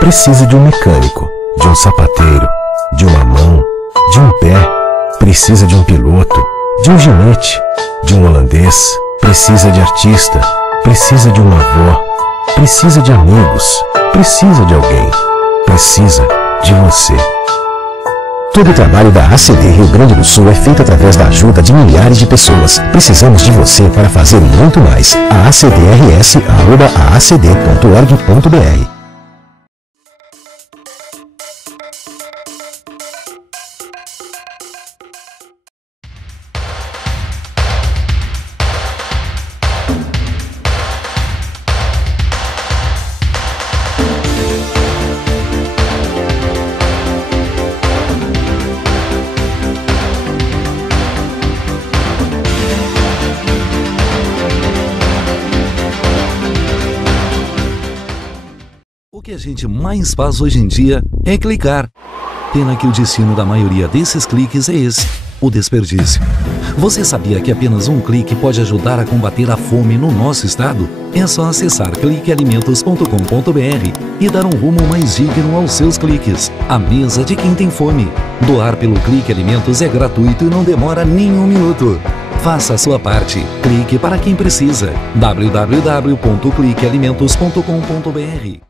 precisa de um mecânico, de um sapateiro, de uma mão, de um pé, precisa de um piloto, de um ginete, de um holandês, precisa de artista, precisa de uma avó, precisa de amigos, precisa de alguém, precisa de você. Todo o trabalho da ACD Rio Grande do Sul é feito através da ajuda de milhares de pessoas. Precisamos de você para fazer muito mais. acdrs@acd.org.br. O que a gente mais faz hoje em dia é clicar. Pena que o destino da maioria desses cliques é esse, o desperdício. Você sabia que apenas um clique pode ajudar a combater a fome no nosso estado? É só acessar cliquealimentos.com.br e dar um rumo mais digno aos seus cliques. A mesa de quem tem fome. Doar pelo Clique Alimentos é gratuito e não demora nem um minuto. Faça a sua parte. Clique para quem precisa. www.cliquealimentos.com.br.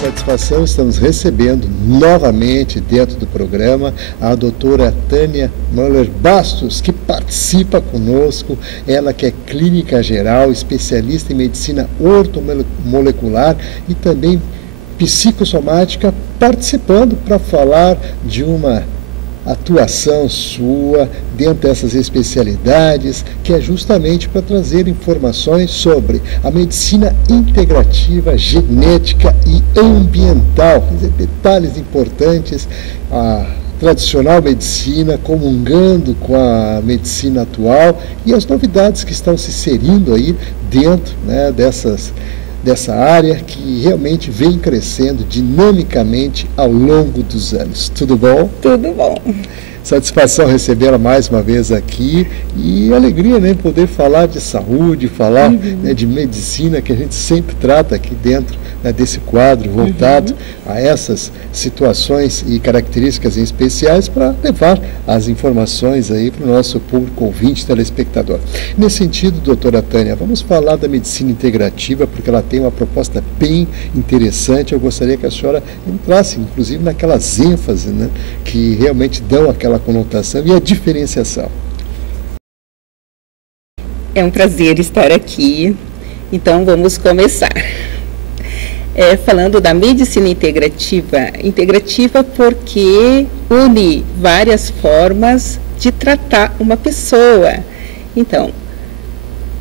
Satisfação, estamos recebendo novamente dentro do programa a doutora Tânia Müller Bastos, que participa conosco, ela que é clínica geral, especialista em medicina ortomolecular e também psicossomática, participando para falar de uma atuação sua dentro dessas especialidades, que é justamente para trazer informações sobre a medicina integrativa, genética e ambiental, quer dizer, detalhes importantes, a tradicional medicina comungando com a medicina atual e as novidades que estão se inserindo aí dentro, né, dessa área que realmente vem crescendo dinamicamente ao longo dos anos. Tudo bom? Tudo bom. Satisfação recebê-la mais uma vez aqui e alegria, né, poder falar de saúde, falar né, de medicina, que a gente sempre trata aqui dentro, né, desse quadro voltado a essas situações e características em especiais para levar as informações aí para o nosso público ouvinte, telespectador. Nesse sentido, doutora Tânia, vamos falar da medicina integrativa, porque ela tem uma proposta bem interessante. Eu gostaria que a senhora entrasse, inclusive, naquelas ênfases, né, que realmente dão aquela conotação e a diferenciação. É um prazer estar aqui, então vamos começar. Falando da medicina integrativa porque une várias formas de tratar uma pessoa. Então,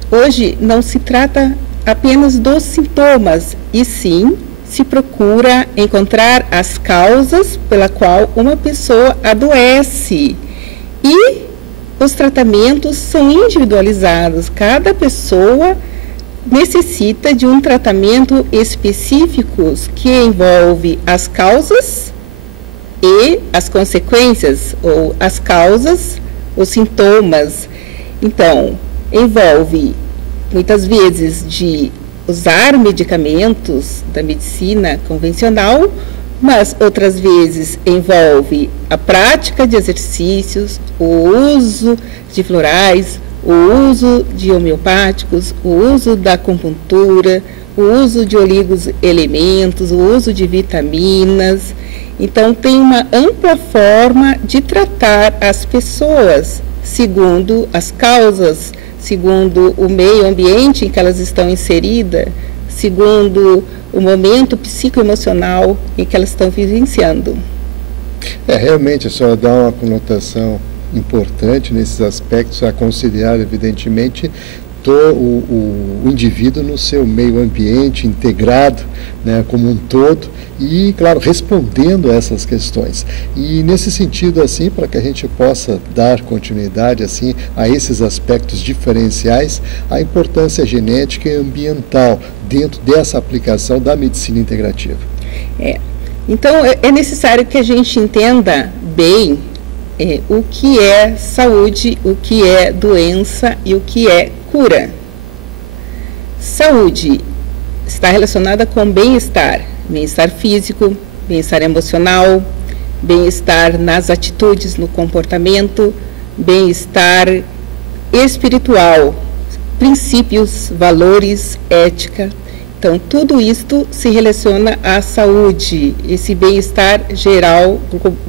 hoje não se trata apenas dos sintomas, e sim se procura encontrar as causas pela qual uma pessoa adoece. E os tratamentos são individualizados. Cada pessoa necessita de um tratamento específico que envolve as causas e as consequências, ou as causas, os sintomas. Então, envolve muitas vezes de usar medicamentos da medicina convencional, mas outras vezes envolve a prática de exercícios, o uso de florais, o uso de homeopáticos, o uso da acupuntura, o uso de oligoelementos, o uso de vitaminas. Então, tem uma ampla forma de tratar as pessoas, segundo as causas, segundo o meio ambiente em que elas estão inseridas, segundo o momento psicoemocional em que elas estão vivenciando. Realmente a senhora dá uma conotação importante nesses aspectos, a considerar, evidentemente, o indivíduo no seu meio ambiente integrado, né, como um todo e, claro, respondendo a essas questões. E nesse sentido, assim, para que a gente possa dar continuidade assim a esses aspectos diferenciais, a importância genética e ambiental dentro dessa aplicação da medicina integrativa. Então, é necessário que a gente entenda bem o que é saúde, o que é doença e o que é cura. Saúde está relacionada com bem-estar, bem-estar físico, bem-estar emocional, bem-estar nas atitudes, no comportamento, bem-estar espiritual, princípios, valores, ética. Então, tudo isto se relaciona à saúde, esse bem-estar geral,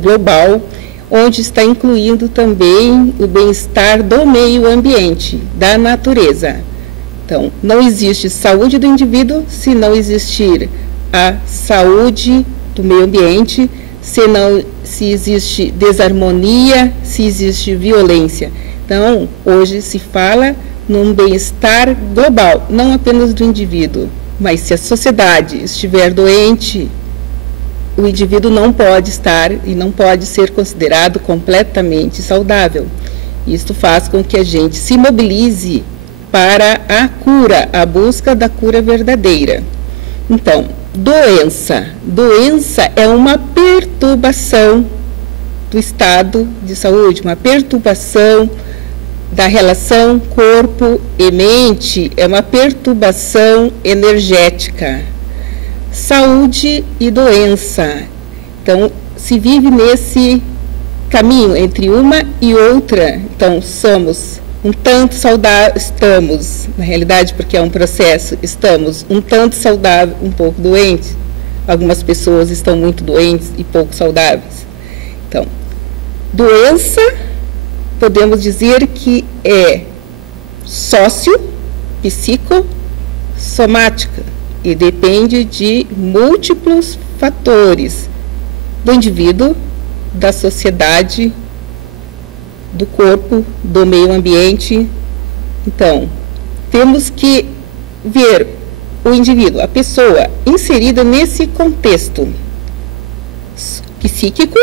global, onde está incluindo também o bem-estar do meio ambiente, da natureza. Então, não existe saúde do indivíduo se não existir a saúde do meio ambiente, se existe desarmonia, se existe violência. Então, hoje se fala num bem-estar global, não apenas do indivíduo, mas se a sociedade estiver doente, o indivíduo não pode estar e não pode ser considerado completamente saudável. Isto faz com que a gente se mobilize para a cura, a busca da cura verdadeira. Então, doença. Doença é uma perturbação do estado de saúde, uma perturbação da relação corpo e mente, é uma perturbação energética. Saúde e doença. Então, se vive nesse caminho entre uma e outra. Então, somos um tanto saudáveis, estamos, na realidade, porque é um processo, estamos um tanto saudáveis, um pouco doentes. Algumas pessoas estão muito doentes e pouco saudáveis. Então, doença, podemos dizer que é psicossomática e depende de múltiplos fatores do indivíduo, da sociedade, do corpo, do meio ambiente. Então, temos que ver o indivíduo, a pessoa inserida nesse contexto psíquico,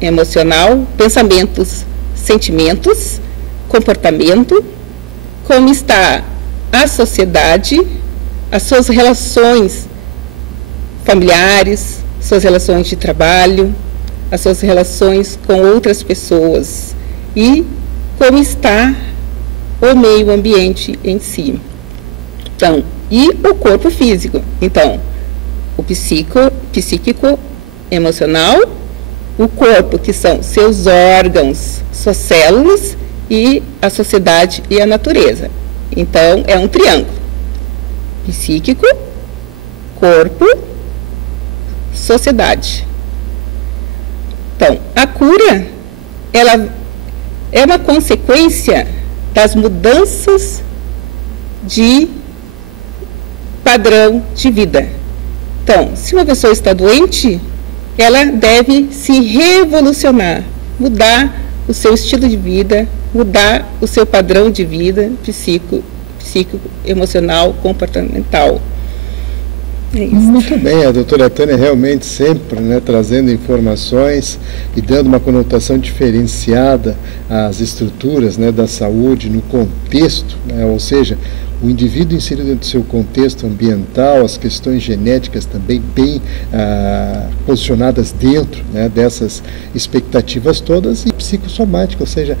emocional, pensamentos, sentimentos, comportamento, como está a sociedade, as suas relações familiares, suas relações de trabalho, as suas relações com outras pessoas e como está o meio ambiente em si. Então, e o corpo físico. Então, o psíquico, emocional, o corpo, que são seus órgãos, suas células, e a sociedade e a natureza. Então, é um triângulo. Psíquico, corpo, sociedade. Então, a cura, ela é uma consequência das mudanças de padrão de vida. Então, se uma pessoa está doente, ela deve se revolucionar, mudar o seu estilo de vida, mudar o seu padrão de vida psíquico, emocional, comportamental. É isso. Muito bem, a doutora Tânia realmente sempre, né, trazendo informações e dando uma conotação diferenciada às estruturas, né, da saúde no contexto, né, ou seja, o indivíduo inserido dentro do seu contexto ambiental, as questões genéticas também bem posicionadas dentro, né, dessas expectativas todas, e psicossomática, ou seja,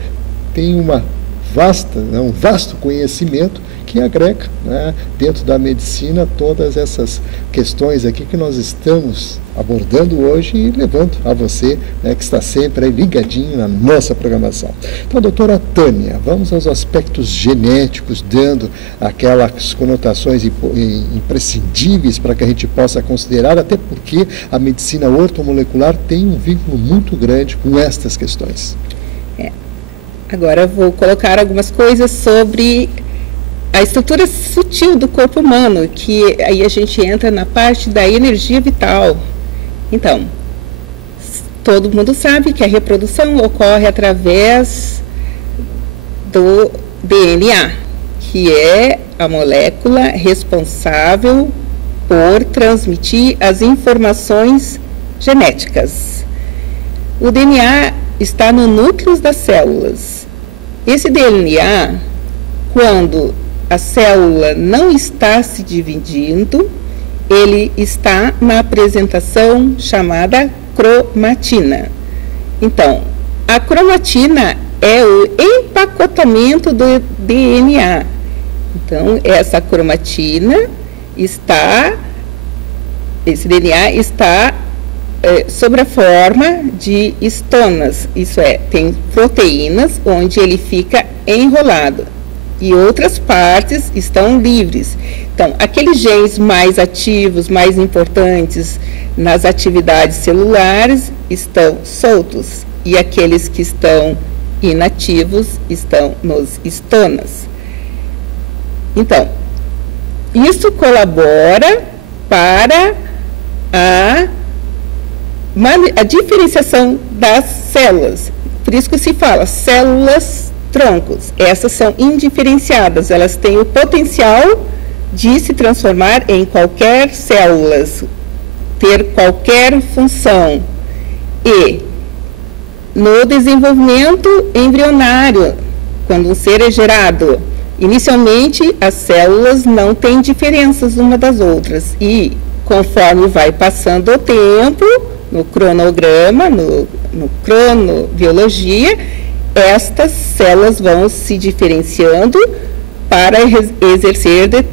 tem um vasto conhecimento que agrega, né, dentro da medicina todas essas questões aqui que nós estamos abordando hoje e levando a você, né, que está sempre aí ligadinho na nossa programação. Então, doutora Tânia, vamos aos aspectos genéticos, dando aquelas conotações imprescindíveis para que a gente possa considerar, até porque a medicina ortomolecular tem um vínculo muito grande com estas questões. Agora eu vou colocar algumas coisas sobre a estrutura sutil do corpo humano, que aí a gente entra na parte da energia vital. Então, todo mundo sabe que a reprodução ocorre através do DNA, que é a molécula responsável por transmitir as informações genéticas. O DNA está no núcleo das células. Esse DNA, quando a célula não está se dividindo, ele está na apresentação chamada cromatina. Então, a cromatina é o empacotamento do DNA. Então, essa cromatina esse DNA está sobre a forma de histonas, isso é, tem proteínas onde ele fica enrolado e outras partes estão livres. Então, aqueles genes mais ativos, mais importantes nas atividades celulares estão soltos e aqueles que estão inativos estão nos histonas. Então, isso colabora para a diferenciação das células. Por isso que se fala células troncos. Essas são indiferenciadas, elas têm o potencial de se transformar em qualquer células, ter qualquer função. E no desenvolvimento embrionário, quando um ser é gerado, inicialmente as células não têm diferenças uma das outras e conforme vai passando o tempo, no cronograma, no cronobiologia, estas células vão se diferenciando para exercer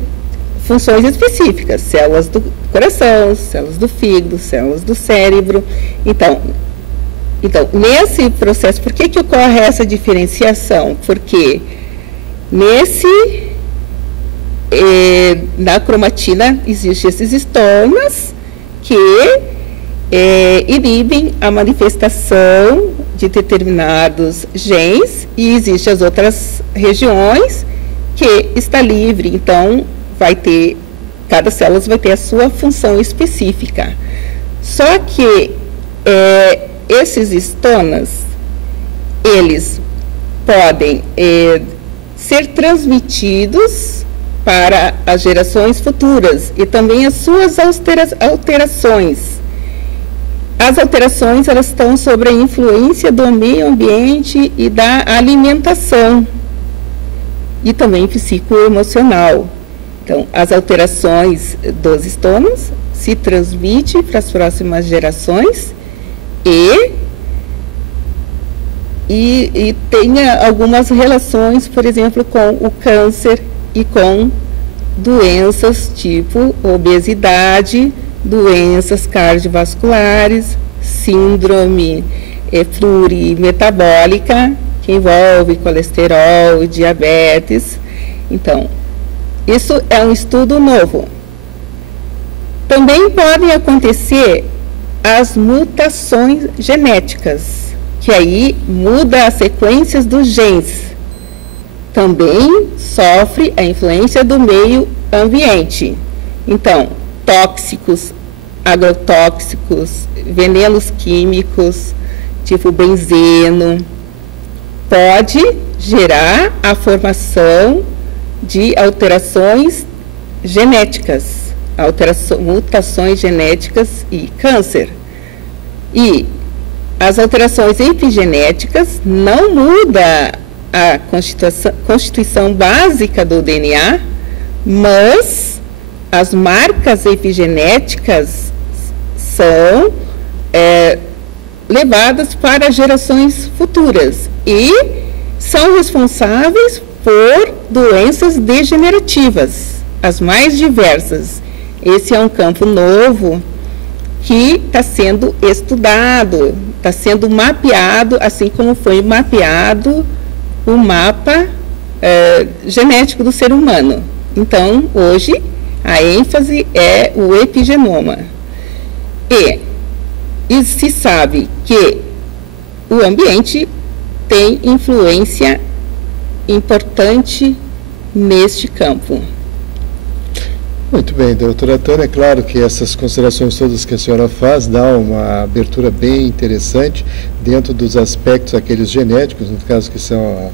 funções específicas, células do coração, células do fígado, células do cérebro. Então nesse processo, por que ocorre essa diferenciação? Porque na cromatina existem esses histonas que inibem a manifestação de determinados genes e existem as outras regiões que está livre, então cada célula vai ter a sua função específica. Só que esses histonas, eles podem ser transmitidos para as gerações futuras e também as suas alterações. As alterações, elas estão sob a influência do meio ambiente e da alimentação e também psicoemocional. Então, as alterações dos histonas se transmitem para as próximas gerações e tem algumas relações, por exemplo, com o câncer e com doenças tipo obesidade, doenças cardiovasculares, síndrome plurimetabólica, que envolve colesterol e diabetes. Então, isso é um estudo novo. Também podem acontecer as mutações genéticas, que aí muda as sequências dos genes. Também sofre a influência do meio ambiente. Então, tóxicos, agrotóxicos, venenos químicos, tipo benzeno, pode gerar a formação de alterações genéticas, mutações genéticas e câncer. E as alterações epigenéticas não mudam a constituição básica do DNA, mas as marcas epigenéticas são levadas para gerações futuras e são responsáveis por doenças degenerativas, as mais diversas. Esse é um campo novo que está sendo estudado, está sendo mapeado, assim como foi mapeado o mapa genético do ser humano. Então, hoje, a ênfase é o epigenoma. E se sabe que o ambiente tem influência importante neste campo. Muito bem, doutora Tânia, é claro que essas considerações todas que a senhora faz dão uma abertura bem interessante dentro dos aspectos aqueles genéticos, no caso que são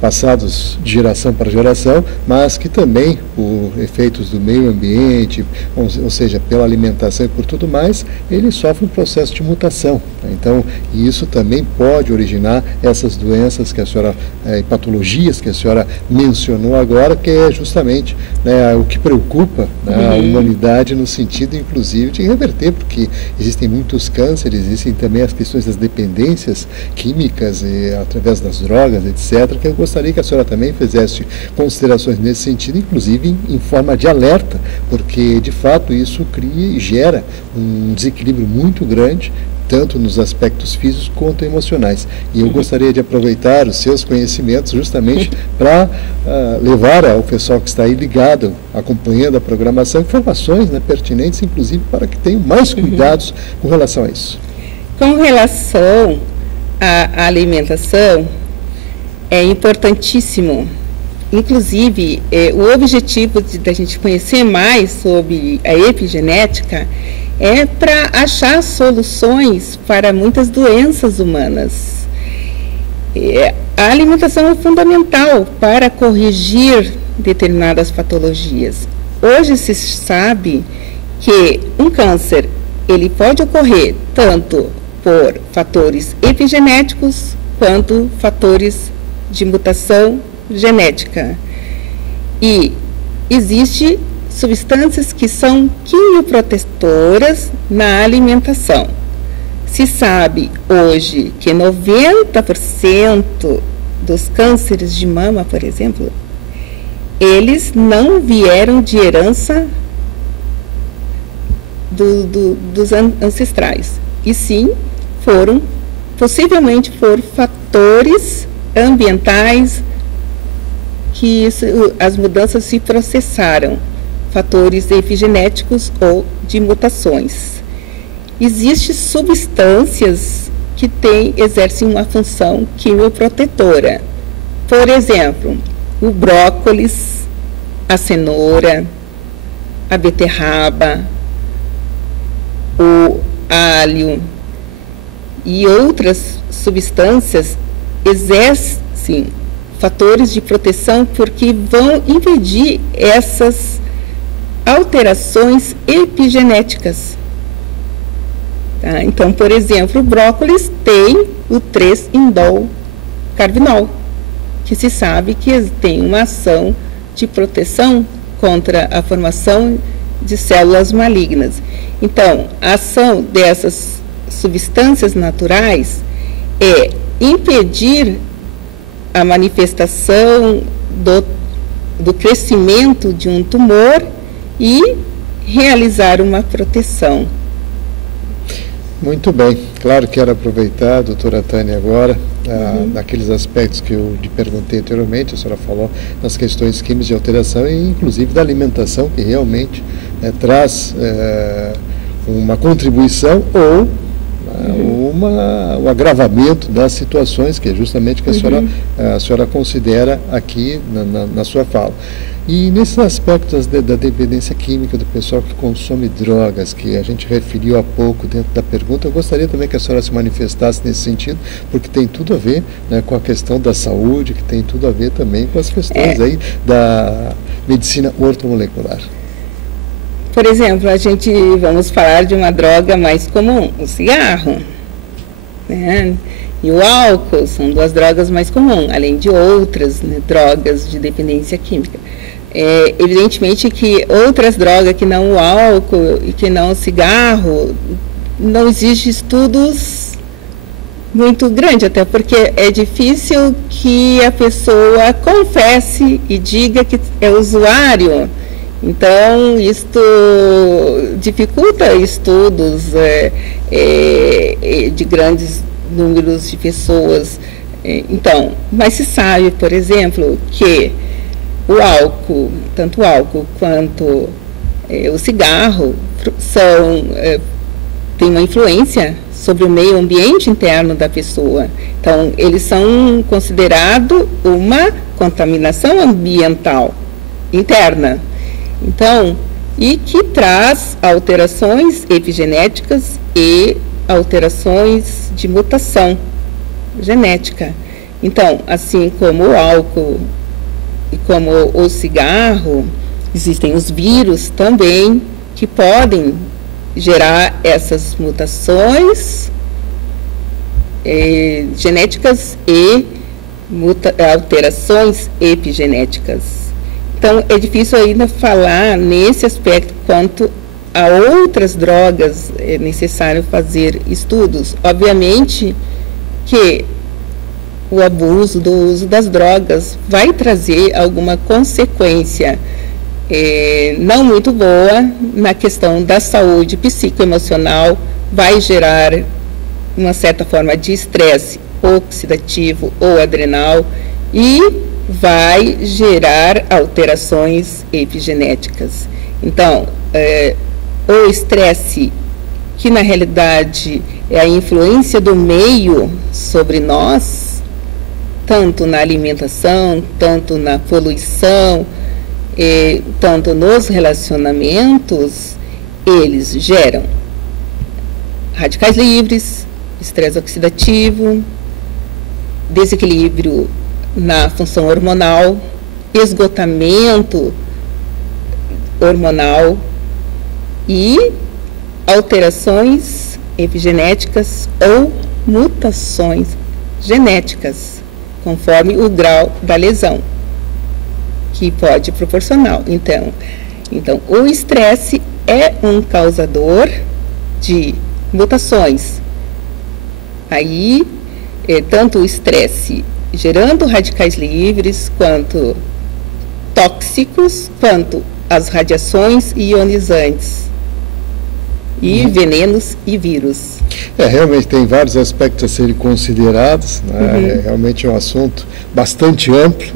a passados de geração para geração, mas que também, por efeitos do meio ambiente, ou seja, pela alimentação e por tudo mais, ele sofre um processo de mutação. Então, isso também pode originar essas doenças que a senhora, e patologias que a senhora mencionou agora, que é justamente, né, o que preocupa, né, a humanidade no sentido, inclusive, de reverter, porque existem muitos cânceres, existem também as questões das dependências químicas, e, através das drogas, etc., que eu gostaria que a senhora também fizesse considerações nesse sentido, inclusive em forma de alerta, porque, de fato, isso cria e gera um desequilíbrio muito grande, tanto nos aspectos físicos quanto emocionais. E eu gostaria de aproveitar os seus conhecimentos justamente para levar ao pessoal que está aí ligado, acompanhando a programação, informações, né, pertinentes, inclusive para que tenham mais cuidados com relação a isso. Com relação à alimentação, é importantíssimo. Inclusive, o objetivo da gente conhecer mais sobre a epigenética é para achar soluções para muitas doenças humanas. A alimentação é fundamental para corrigir determinadas patologias. Hoje se sabe que um câncer ele pode ocorrer tanto por fatores epigenéticos quanto fatores de mutação genética. E existe substâncias que são quimioprotetoras na alimentação. Se sabe hoje que 90% dos cânceres de mama, por exemplo, eles não vieram de herança dos ancestrais, e sim possivelmente foram fatores ambientais que as mudanças se processaram, fatores epigenéticos ou de mutações. Existem substâncias que exercem uma função quimioprotetora. Por exemplo, o brócolis, a cenoura, a beterraba, o alho e outras substâncias exercem fatores de proteção porque vão impedir essas alterações epigenéticas. Tá? Então, por exemplo, o brócolis tem o 3-indol-carbinol, que se sabe que tem uma ação de proteção contra a formação de células malignas. Então, a ação dessas substâncias naturais é impedir a manifestação do crescimento de um tumor e realizar uma proteção. Muito bem. Claro, quero aproveitar, doutora Tânia, agora, naqueles aspectos que eu lhe perguntei anteriormente, a senhora falou nas questões químicas de alteração e, inclusive, da alimentação, que realmente traz uma contribuição ou o agravamento das situações, que é justamente o que a senhora considera aqui na sua fala. E nesses aspectos da dependência química do pessoal que consome drogas, que a gente referiu há pouco dentro da pergunta, eu gostaria também que a senhora se manifestasse nesse sentido, porque tem tudo a ver, né, com a questão da saúde, que tem tudo a ver também com as questões aí da medicina ortomolecular. Por exemplo, vamos falar de uma droga mais comum, o cigarro, né? E o álcool são duas drogas mais comuns, além de outras, né, drogas de dependência química. Evidentemente que outras drogas que não o álcool e que não o cigarro, não existem estudos muito grandes, até porque é difícil que a pessoa confesse e diga que é usuário. Então, isto dificulta estudos de grandes números de pessoas. Então, mas se sabe, por exemplo, que o álcool, tanto o álcool quanto o cigarro, têm uma influência sobre o meio ambiente interno da pessoa. Então, eles são considerados uma contaminação ambiental interna. Então, e que traz alterações epigenéticas e alterações de mutação genética. Então, assim como o álcool e como o cigarro, existem os vírus também que podem gerar essas mutações genéticas e alterações epigenéticas. Então, é difícil ainda falar nesse aspecto quanto a outras drogas. É necessário fazer estudos. Obviamente que o abuso do uso das drogas vai trazer alguma consequência não muito boa na questão da saúde psicoemocional, vai gerar uma certa forma de estresse oxidativo ou adrenal e vai gerar alterações epigenéticas. Então, o estresse, que na realidade é a influência do meio sobre nós, tanto na alimentação, tanto na poluição, tanto nos relacionamentos, eles geram radicais livres, estresse oxidativo, desequilíbrio na função hormonal, esgotamento hormonal e alterações epigenéticas ou mutações genéticas, conforme o grau da lesão que pode proporcionar. Então o estresse é um causador de mutações. Aí, tanto o estresse gerando radicais livres, quanto tóxicos, quanto as radiações ionizantes, e venenos e vírus. Realmente tem vários aspectos a serem considerados, né? Realmente é um assunto bastante amplo,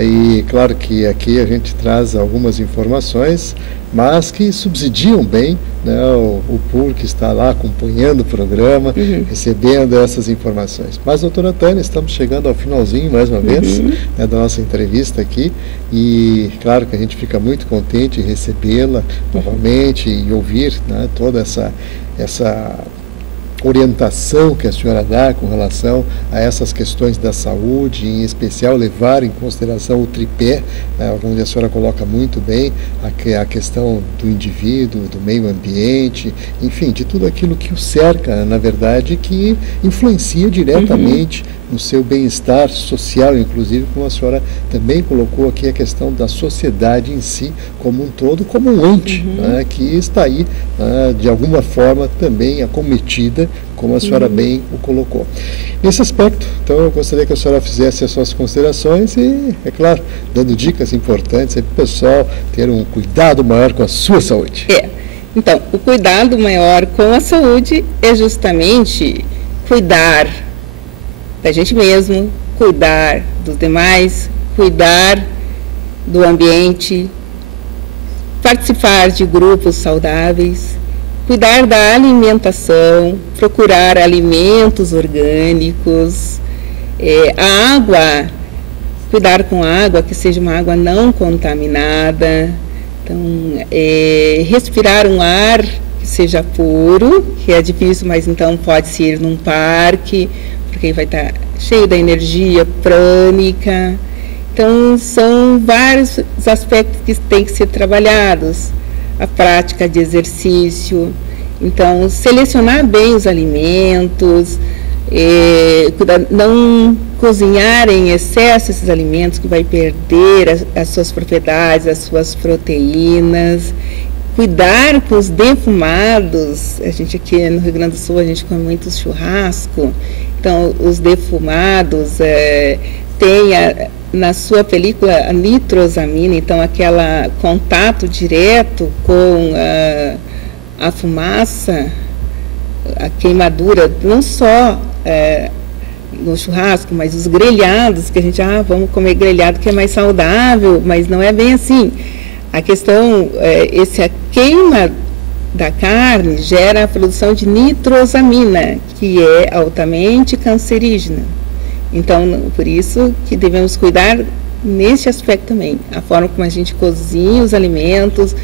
e claro que aqui a gente traz algumas informações, mas que subsidiam bem, né, o público que está lá acompanhando o programa, recebendo essas informações. Mas, doutora Tânia, estamos chegando ao finalzinho, mais uma vez, né, da nossa entrevista aqui, e claro que a gente fica muito contente em recebê-la novamente e ouvir, né, toda essa orientação que a senhora dá com relação a essas questões da saúde, em especial levar em consideração o tripé, onde a senhora coloca muito bem a questão do indivíduo, do meio ambiente, enfim, de tudo aquilo que o cerca, na verdade, que influencia diretamente no seu bem-estar social, inclusive, como a senhora também colocou aqui, a questão da sociedade em si, como um todo, como um ente, né, que está aí, de alguma forma, também acometida, como a senhora bem o colocou. Nesse aspecto, então, eu gostaria que a senhora fizesse as suas considerações e, é claro, dando dicas importantes para o pessoal ter um cuidado maior com a sua saúde. Então, o cuidado maior com a saúde é justamente cuidar da gente mesmo, cuidar dos demais, cuidar do ambiente, participar de grupos saudáveis, cuidar da alimentação, procurar alimentos orgânicos, a água, cuidar com a água, que seja uma água não contaminada, então, respirar um ar que seja puro, que é difícil, mas então pode-se ir num parque, porque vai estar cheio da energia prânica. Então, são vários aspectos que têm que ser trabalhados. A prática de exercício, então, selecionar bem os alimentos, não cozinhar em excesso esses alimentos, que vai perder as suas propriedades, as suas proteínas. Cuidar com os defumados. A gente aqui no Rio Grande do Sul, a gente come muito churrasco. Então, os defumados têm na sua película a nitrosamina, então aquele contato direto com a fumaça, a queimadura, não só no churrasco, mas os grelhados, que a gente, vamos comer grelhado que é mais saudável, mas não é bem assim. A questão, a queima da carne gera a produção de nitrosamina, que é altamente cancerígena. Então, por isso que devemos cuidar nesse aspecto também. A forma como a gente cozinha os alimentos,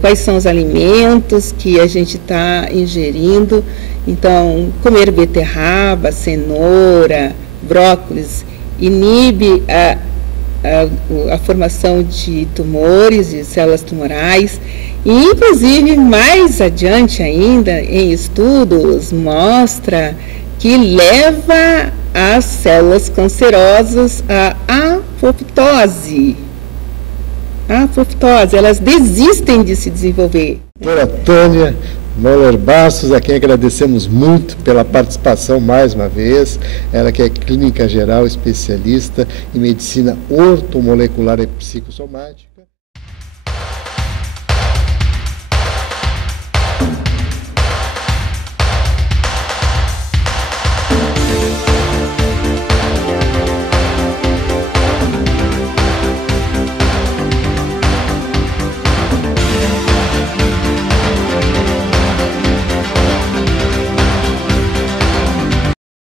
quais são os alimentos que a gente está ingerindo. Então, comer beterraba, cenoura, brócolis inibe a formação de tumores, de células tumorais, e inclusive mais adiante ainda em estudos mostra que leva as células cancerosas à apoptose. A apoptose, elas desistem de se desenvolver. Doutora Tânia Moller Bastos, a quem agradecemos muito pela participação mais uma vez, ela que é clínica geral especialista em medicina ortomolecular e psicossomática.